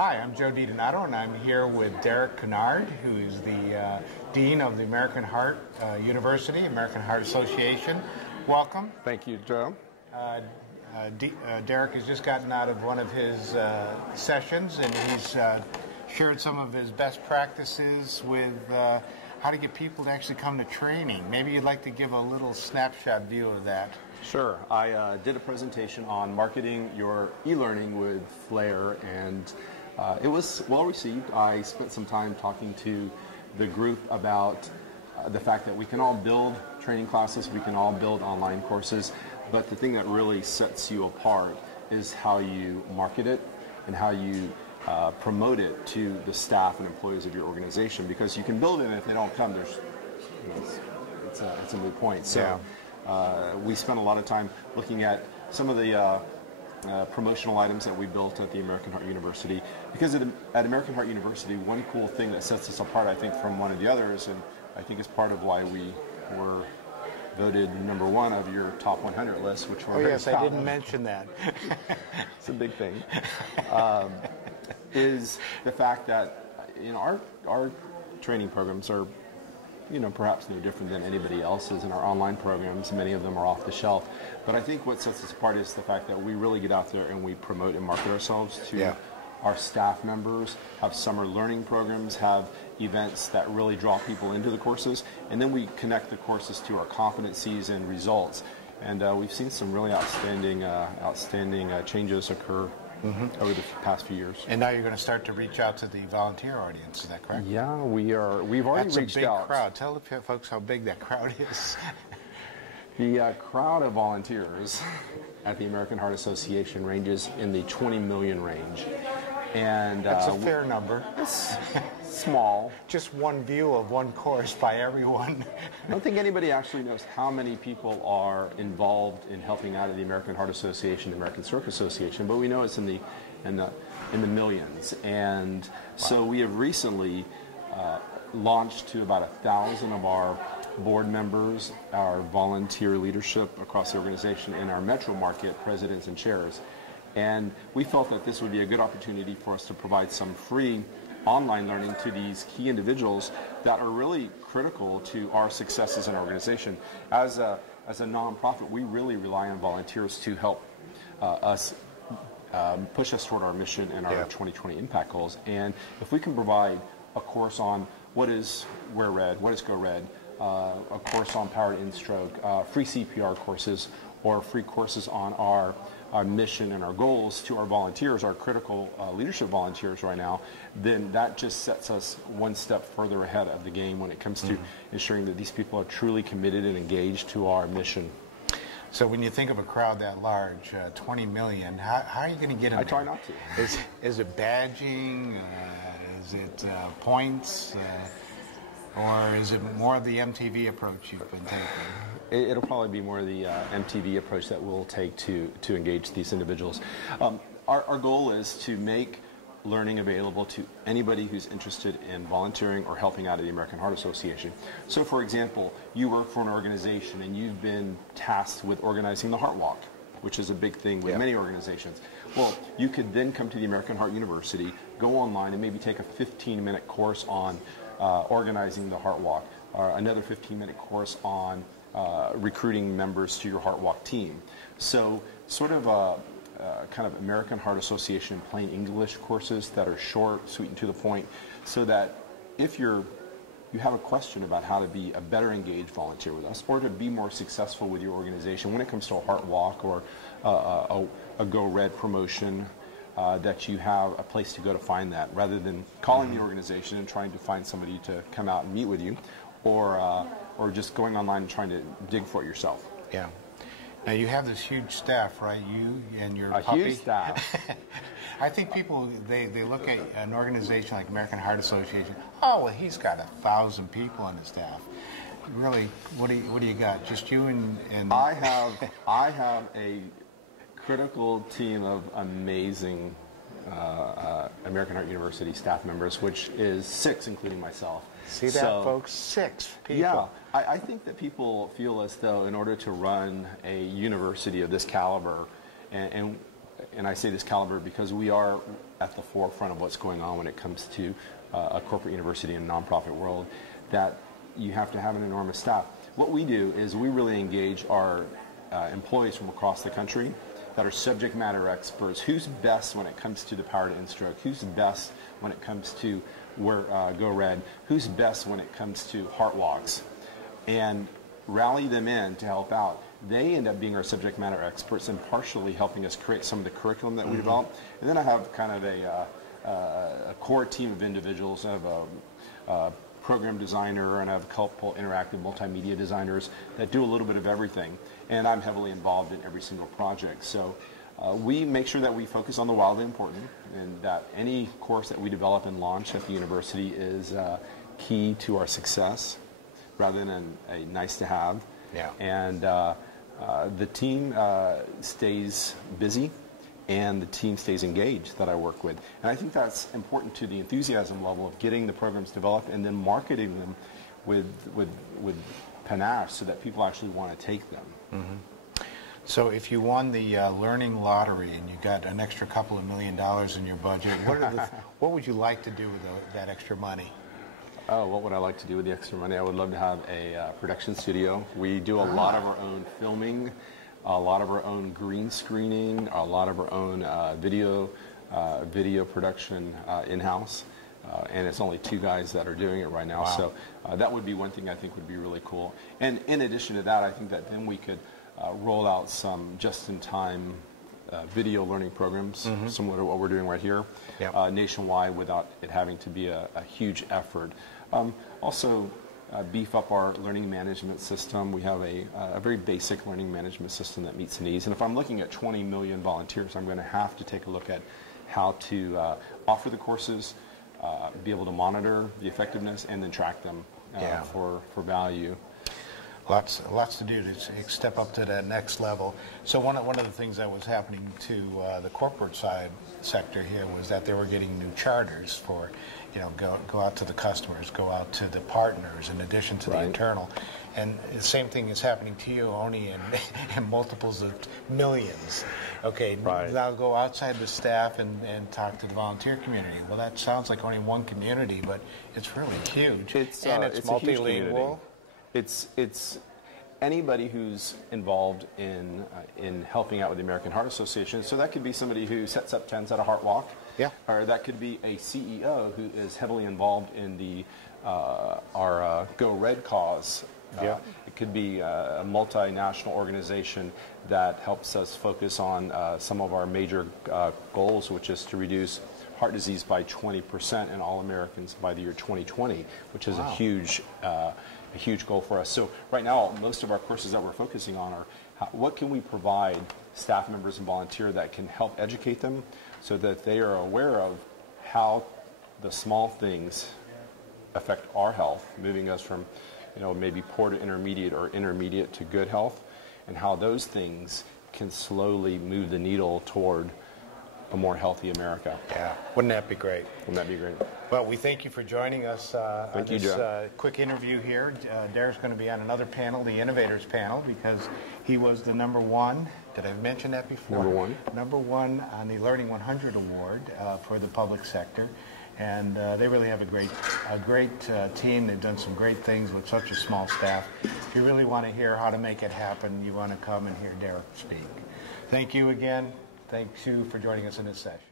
Hi, I'm Joe DiDonato, and I'm here with Derek Cunard, who is the Dean of the American Heart University, American Heart Association. Welcome. Thank you, Joe. Derek has just gotten out of one of his sessions, and he's shared some of his best practices with how to get people to actually come to training. Maybe you'd like to give a little snapshot view of that. Sure. I did a presentation on marketing your e-learning with Flair, and it was well received. I spent some time talking to the group about the fact that we can all build training classes, we can all build online courses, but the thing that really sets you apart is how you market it and how you promote it to the staff and employees of your organization, because you can build it and if they don't come, there's, you know, it's a moot point. So we spent a lot of time looking at some of the promotional items that we built at the American Heart University, because at American Heart University, one cool thing that sets us apart, I think, from one of the others, and I think is part of why we were voted #1 of your top 100 list, which we're very proud I didn't mention that. It's a big thing. Is the fact that our training programs are perhaps no different than anybody else's in our online programs. Many of them are off the shelf. But I think what sets us apart is the fact that we really get out there and we promote and market ourselves to our staff members, have summer learning programs, have events that really draw people into the courses, and then we connect the courses to our competencies and results. And we've seen some really outstanding changes occur over the past few years. And now you're going to start to reach out to the volunteer audience, is that correct? Yeah, we are. We've already reached out. That's a big crowd. Tell the folks how big that crowd is. The crowd of volunteers at the American Heart Association ranges in the 20 million range. And that's a fair number. It's small. Just one view of one course by everyone. I don't think anybody actually knows how many people are involved in helping out at the American Heart Association, the American Stroke Association, but we know it's in the millions. And so we have recently launched to about 1,000 of our board members, our volunteer leadership across the organization, and our metro market presidents and chairs. And we felt that this would be a good opportunity for us to provide some free online learning to these key individuals that are really critical to our success as an organization. As a nonprofit, we really rely on volunteers to help us push us toward our mission and our 2020 impact goals. And if we can provide a course on what is Wear Red, what is Go Red, a course on Power to End Stroke, free CPR courses, or free courses on our mission and our goals to our volunteers, our critical leadership volunteers right now, then that just sets us one step further ahead of the game when it comes to ensuring that these people are truly committed and engaged to our mission. So when you think of a crowd that large, 20 million, how are you going to get them? I try not to. Is it badging? Is it points? Or is it more of the MTV approach you've been taking? It'll probably be more of the MTV approach that we'll take to engage these individuals. Our goal is to make learning available to anybody who's interested in volunteering or helping out at the American Heart Association. So, for example, you work for an organization and you've been tasked with organizing the Heart Walk, which is a big thing with many organizations. Well, you could then come to the American Heart University, go online, and maybe take a 15-minute course on organizing the Heart Walk, or another 15-minute course on recruiting members to your Heart Walk team. So sort of kind of American Heart Association plain English courses that are short, sweet, and to the point, so that if you have a question about how to be a better engaged volunteer with us, or to be more successful with your organization when it comes to a Heart Walk or a Go Red promotion, that you have a place to go to find that, rather than calling the organization and trying to find somebody to come out and meet with you, or just going online and trying to dig for it yourself. Yeah. Now you have this huge staff, right? You and your puppy. A huge staff. I think people, they look at an organization like American Heart Association, oh, well, he's got 1,000 people on his staff. Really, what do you got? Just you and I have a critical team of amazing American Heart University staff members, which is 6, including myself. See that, folks? 6 people. Yeah. I think that people feel as though in order to run a university of this caliber, and and I say this caliber because we are at the forefront of what's going on when it comes to a corporate university and nonprofit world, that you have to have an enormous staff. What we do is we really engage our employees from across the country that are subject matter experts. Who's best when it comes to the power to instruct? Who's best when it comes to Go Red? Who's best when it comes to Heart Walks? And rally them in to help out. They end up being our subject matter experts and partially helping us create some of the curriculum that we develop. And then I have kind of a core team of individuals. I have a program designer, and I have a couple interactive multimedia designers that do a little bit of everything. And I'm heavily involved in every single project. So we make sure that we focus on the wildly important, and that any course that we develop and launch at the university is key to our success rather than a nice to have. Yeah. And the team stays busy, and the team stays engaged that I work with. And I think that's important to the enthusiasm level of getting the programs developed and then marketing them with panache so that people actually want to take them. Mm-hmm. So if you won the learning lottery and you got an extra couple of $1 million in your budget, what would you like to do with that extra money? Oh, what would I like to do with the extra money? I would love to have a production studio. We do a lot of our own filming, a lot of our own green screening, a lot of our own video production in-house. And it's only 2 guys that are doing it right now. Wow. So that would be one thing I think would be really cool. And in addition to that, I think that then we could roll out some just-in-time video learning programs, similar to what we're doing right here, nationwide, without it having to be a huge effort. Also, beef up our learning management system. We have a very basic learning management system that meets the needs. And if I'm looking at 20 million volunteers, I'm going to have to take a look at how to offer the courses, be able to monitor the effectiveness, and then track them for value. Lots to do to step up to that next level. So one of the things that was happening to the corporate side sector here was that they were getting new charters for, go out to the customers, go out to the partners in addition to the internal. And the same thing is happening to you, only in multiples of millions. Okay, now go outside the staff and talk to the volunteer community. Well, that sounds like only one community, but it's really huge. It's multilingual. It's anybody who's involved in helping out with the American Heart Association. So that could be somebody who sets up tents at a Heart Walk. Yeah. Or that could be a CEO who is heavily involved in the our Go Red cause. It could be a multinational organization that helps us focus on some of our major goals, which is to reduce heart disease by 20% in all Americans by the year 2020, which is a huge goal for us. So right now, most of our courses that we're focusing on are what can we provide staff members and volunteers that can help educate them so that they are aware of how the small things affect our health, moving us from maybe poor to intermediate or intermediate to good health, and how those things can slowly move the needle toward a more healthy America. Yeah, wouldn't that be great? Wouldn't that be great? Well, we thank you for joining us on this quick interview here. Derek's going to be on another panel, the Innovators panel, because he was the #1. Did I mention that before? #1 on the Learning 100 Award for the public sector. And they really have a great team. They've done some great things with such a small staff. If you really want to hear how to make it happen, you want to come and hear Derek speak. Thank you again. Thank you for joining us in this session.